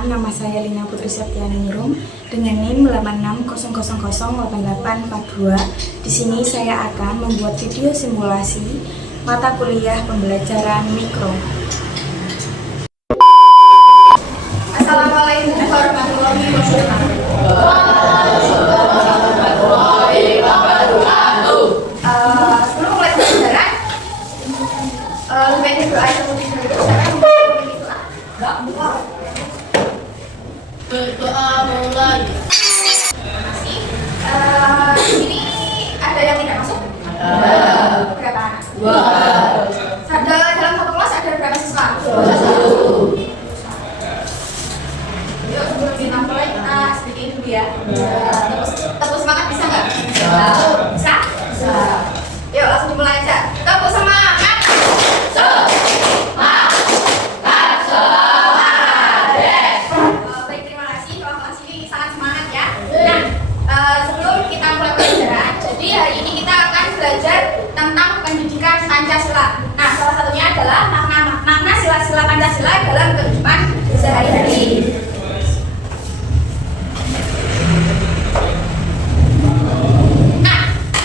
Perkenalkan, nama saya Lina Putri Septiani Ningrum dengan NIM 86008842. Di sini saya akan membuat video simulasi mata kuliah pembelajaran mikro. Assalamualaikum warahmatullahi wabarakatuh. Sebelum mulai pembelajaran, lebih baik berdoa sebelum Berdoa mulai. Di sini ada yang tidak masuk? Berapa anak? 2. Dalam satu kelas ada berapa siswa? 1. Yuk, sebelum kita mulai kita sedikit dulu ya. Tepuk semangat bisa nggak? Bisa? Bisa. Yuk langsung dimulai aja. Tepuk semangat. Baik, terima kasih. Kelas ini sangat semangat ya. Nah, sebelum kita mulai pelajaran, jadi hari ini kita akan belajar tentang pendidikan Pancasila. Nah, salah satunya adalah makna sila-sila Pancasila dalam kehidupan sehari-hari.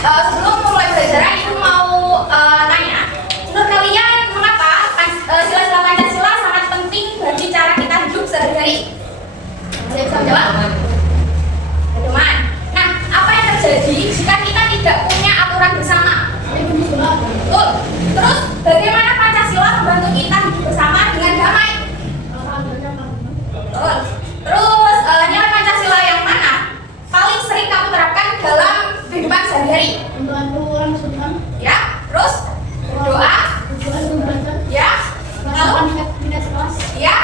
Sebelum mulai pelajaran, ibu mau tanya, menurut kalian mengapa sila-sila Pancasila sangat penting bagi cara kita hidup sehari-hari? Ada yang bisa menjawab? Teman. Nah, apa yang terjadi jika kita tidak punya aturan bersama? Betul. Terus, bagaimana Pancasila membantu kita hidup bersama dengan damai? Betul. Terus, nilai Pancasila yang mana paling sering kamu terapkan dalam kehidupan sehari-hari? Ya, terus berdoa. Ya, lalu ya,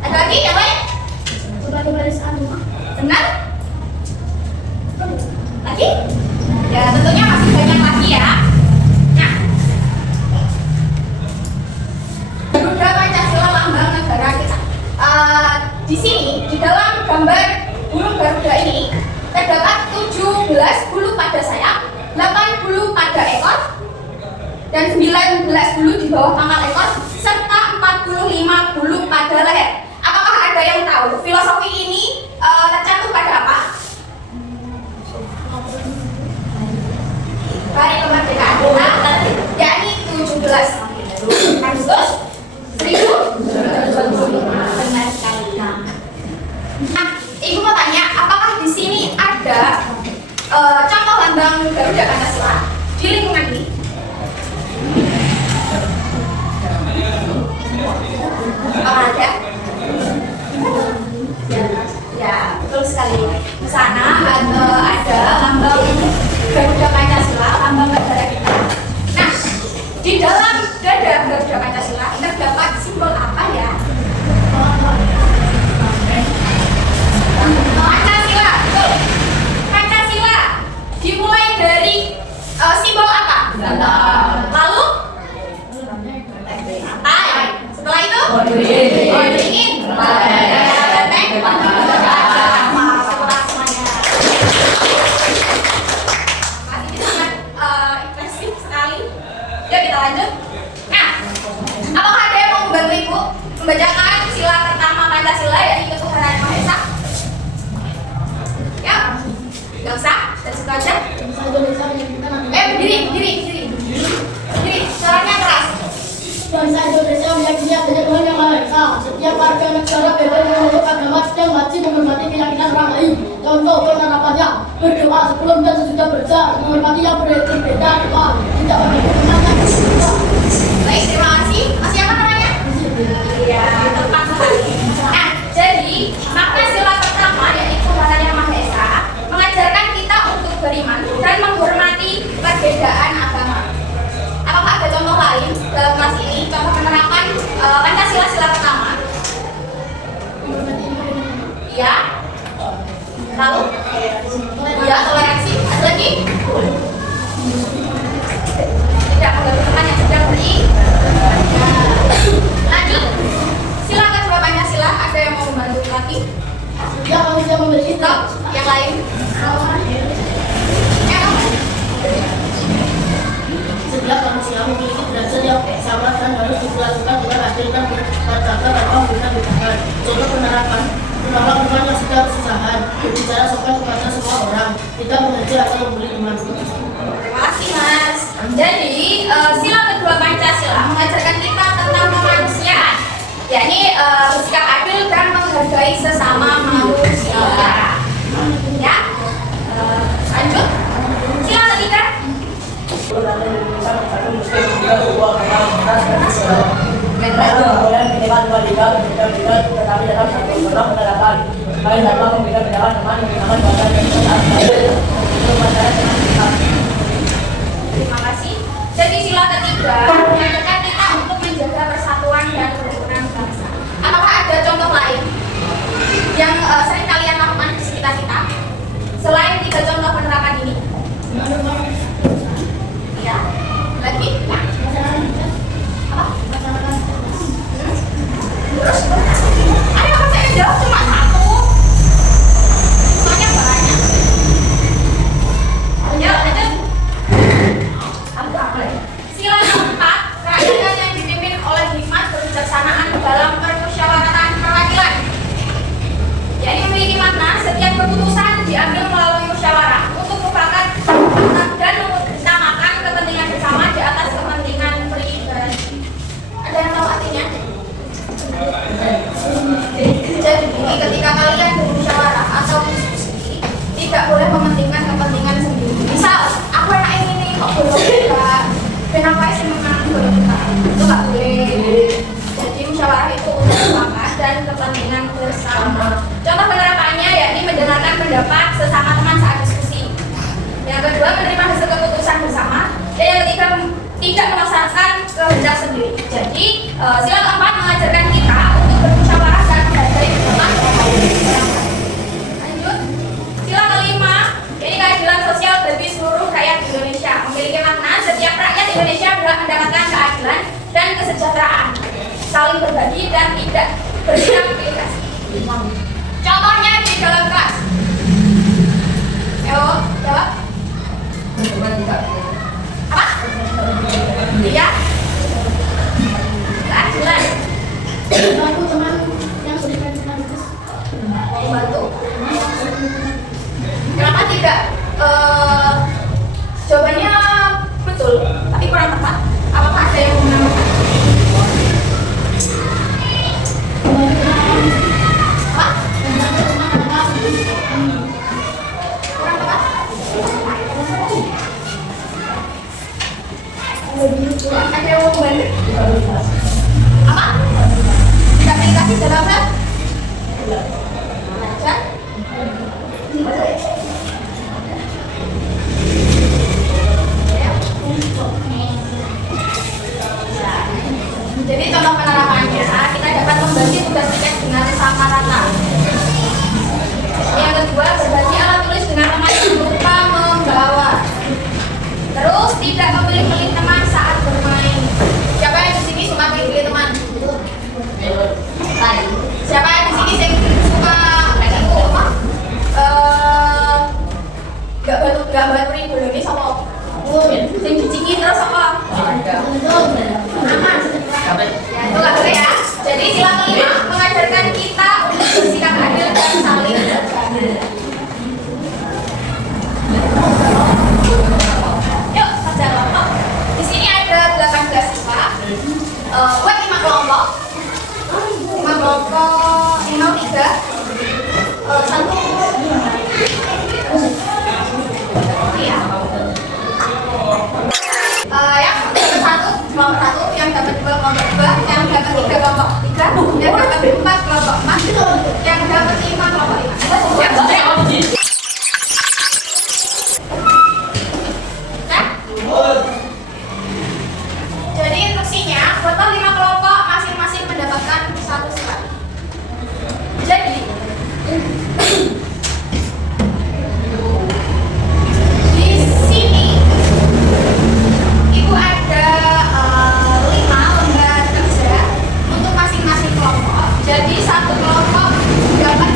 ada lagi yang lain? Benar? Lagi? Ya, tentunya masih banyak lagi ya. Nah, Garuda Pancasila lambang negara kita. Di sini, di dalam gambar burung Garuda ini terdapat 17 bulu pada sayap, 8 bulu pada ekor, dan 19 bulu di bawah pangkal ekor, serta 45 bulu pada leher. Apakah ada yang tahu filosofi ini tercantum pada apa? Hari kemerdekaan kita, yakni 17 Agustus 1945. Benar sekali. Nah, ibu mau tanya, apakah di sini ada contoh lambang Garuda Pancasila di lingkungan ini? Ada? Ya, betul sekali. Di sana ada lambang Garuda Pancasila, lambang negara kita. Nah, di dalam dada Garuda Pancasila terdapat simbol apa ya? Pancasila, betul. Pancasila dimulai dari simbol apa? Lalu pantai. Setelah itu dingin. Benteng. Sekolah semuanya. Ini sangat impresif sekali. Yuk kita lanjut. Nah, apakah ada yang mau membantu ibu membacakan sila pertama Pancasila, yakni ketuhanan Yang Maha Esa? Ya, nggak usah, dan situ aja. Berdiri, suaranya keras. Bangsa Indonesia meyakini adanya Tuhan Yang Maha Esa. Setiap warga negara bebas menurut agama yang wajib menghormati keyakinan orang lain. Contoh penerapannya: berdoa sebelum dan sesudah bekerja, menghormati yang berbeda doa, tidak memiliki temannya. Baik, terima kasih. Masih apa namanya? Iya, tepat sekali. Nah, jadi makna sila pertama yaitu Tuhan Yang Maha Esa mengajarkan kita untuk beriman dan menghormati perbedaan agama. Apakah ada contoh lain dalam kelas ini? Contoh penerapan Pancasila sila pertama? Iya. Lalu? Iya, toleransi. Ada lagi? Tidak mengganggu teman yang sedang beri. Lanjut. Silakan coba Pancasila. Ada yang mau membantu lagi? Setiap manusia memiliki hak. Yang lain? Setiap manusia memiliki derajat Setiap kesamaan harus dilakukan dengan adil dan bertata tanpa memberikan tindakan. Contoh penerapan menolong setiap kesusahan, berbicara sopan kepada semua orang, tidak mengejar atau membuli teman. Terima kasih Mas. Jadi sila kedua Pancasila mengajarkan kita tentang kemanusiaan, yakni bersikap adil dan menghargai sesama manusia. Ya, lanjut. Sila ketiga. Terima kasih. Jadi sila ketiga mengajarkan kita untuk menjaga persatuan dan kerukunan bangsa. Apakah ada contoh lain yang sering kalian lakukan di sekitar kita selain tiga contoh penerapan ini? Ya, lagi? Apa? Terus? Ayo saya jawab cuma satu. Soalnya banyak. Ayo, lanjut. Sila keempat, kerajaan yang dipimpin oleh hikmat kebijaksanaan dalam permusyawaratan perwakilan. Jadi memiliki makna setiap keputusan diambil melalui musyawarah untuk mufakat dan mengutamakan kepentingan bersama di atas kepentingan pribadi. Ada yang tahu artinya? Jadi ketika kalian bermusyawarah atau diskusi, tidak boleh mementingkan kepentingan sendiri. Misal, aku enak ini kok belum kita, kenapa sih memang belum kita? Itu nggak boleh. Jadi musyawarah itu untuk mufakat dan kepentingan bersama. Contoh penerapannya yakni mendengarkan pendapat sesama teman saat diskusi. Yang kedua, menerima hasil keputusan bersama. Dan yang ketiga, tidak memaksakan kehendak sendiri. Jadi sila keempat mengajarkan kita untuk bermusyawarah dan menghargai pendapat orang. Lanjut. Sila kelima, ini keadilan sosial bagi seluruh rakyat Indonesia. Memiliki makna setiap rakyat Indonesia berhak mendapatkan keadilan dan kesejahteraan, saling berbagi dan tidak berdiskriminasi. Contohnya di dalam kelas. Ayo, jawab. Apa? Iya. Keadilan. Aku teman yang berikan sekaligus. Membantu. Kenapa tidak? Jawabannya betul, tapi kurang tepat. Apakah ada yang menambahkan? Apa? Kurang tepat? Ada yang mau membantu? Apa? Tidak aplikasi dalam hal? Lanjut. Jadi contoh penerapannya, kita dapat membagi tugas-tugas dengan sama rata. Yang kedua, berbagi alat tulis dengan teman yang lupa membawa. Terus tidak memilih-milih teman saat bermain. Siapa yang di sini suka pilih teman? Siapa yang di sini suka apa? Gak baturin dulu ini sama sing diciki terus apa? Aman. Ya, itu gak boleh ya. Jadi sila kelima mengajarkan kita untuk bersikap adil dan saling berbagi. Yuk, kerja kelompok. Di sini ada 18 siswa. Buat 5 kelompok. 5 kelompok 03. Satu. Iya. Yang dapat satu kelompok satu, yang dapat dua kelompok dua, yang dapat tiga kelompok tiga, yang dapat empat kelompok empat, yang dapat lima kelompok lima. Nah, jadi instruksinya, total 5 kelompok masing-masing mendapatkan satu surat. Jadi di sini Ibu ada 5 lembar kerja untuk masing-masing kelompok. Jadi satu kelompok dapat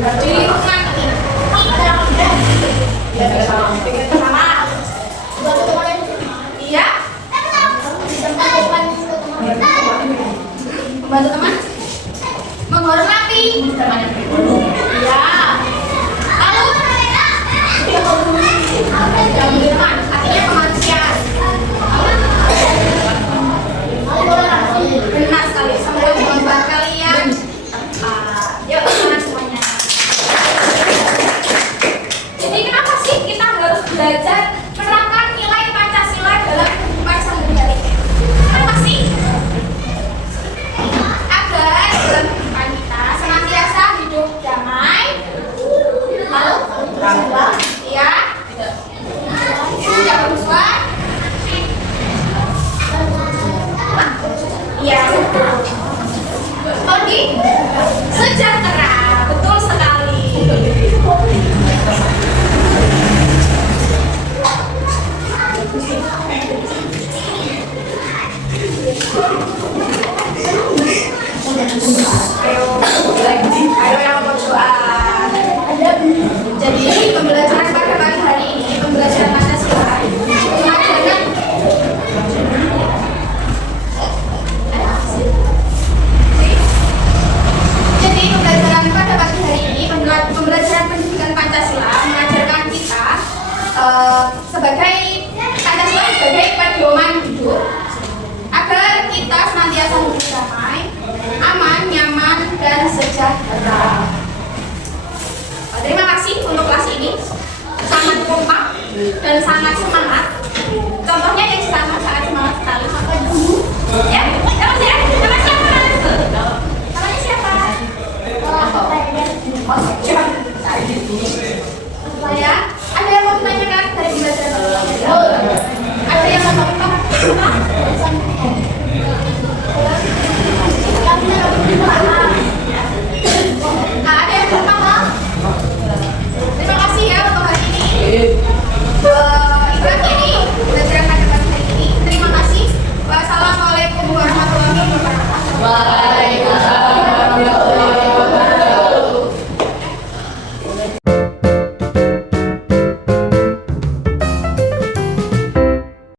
di lingkungan ini. Pertama, iya, membantu teman, menghormati teman. Iya. Lalu, teman, artinya kemanusiaan. Benar sekali, semoga bermanfaat kalian. Yuk, teman semuanya. Jadi kenapa sih kita harus belajar menerapkan nilai Pancasila dalam kehidupan sehari-hari? Kenapa sih? Agar dalam kehidupan kita senantiasa hidup damai, lalu iya, tidak bermusuhan. Iya, lagi sejahtera, betul sekali. Ayo yang berdoa. Jadi pembelajaran pada pagi hari ini, pembelajaran Pancasila, mengajarkan Jadi pembelajaran pada pagi hari ini, pembelajaran pendidikan Pancasila mengajarkan kita sebagai Pancasila sebagai pedoman hidup agar kita senantiasa hidup damai, aman, nyaman, dan sejahtera. Terima kasih untuk kelas ini, sangat kompak dan sangat semangat.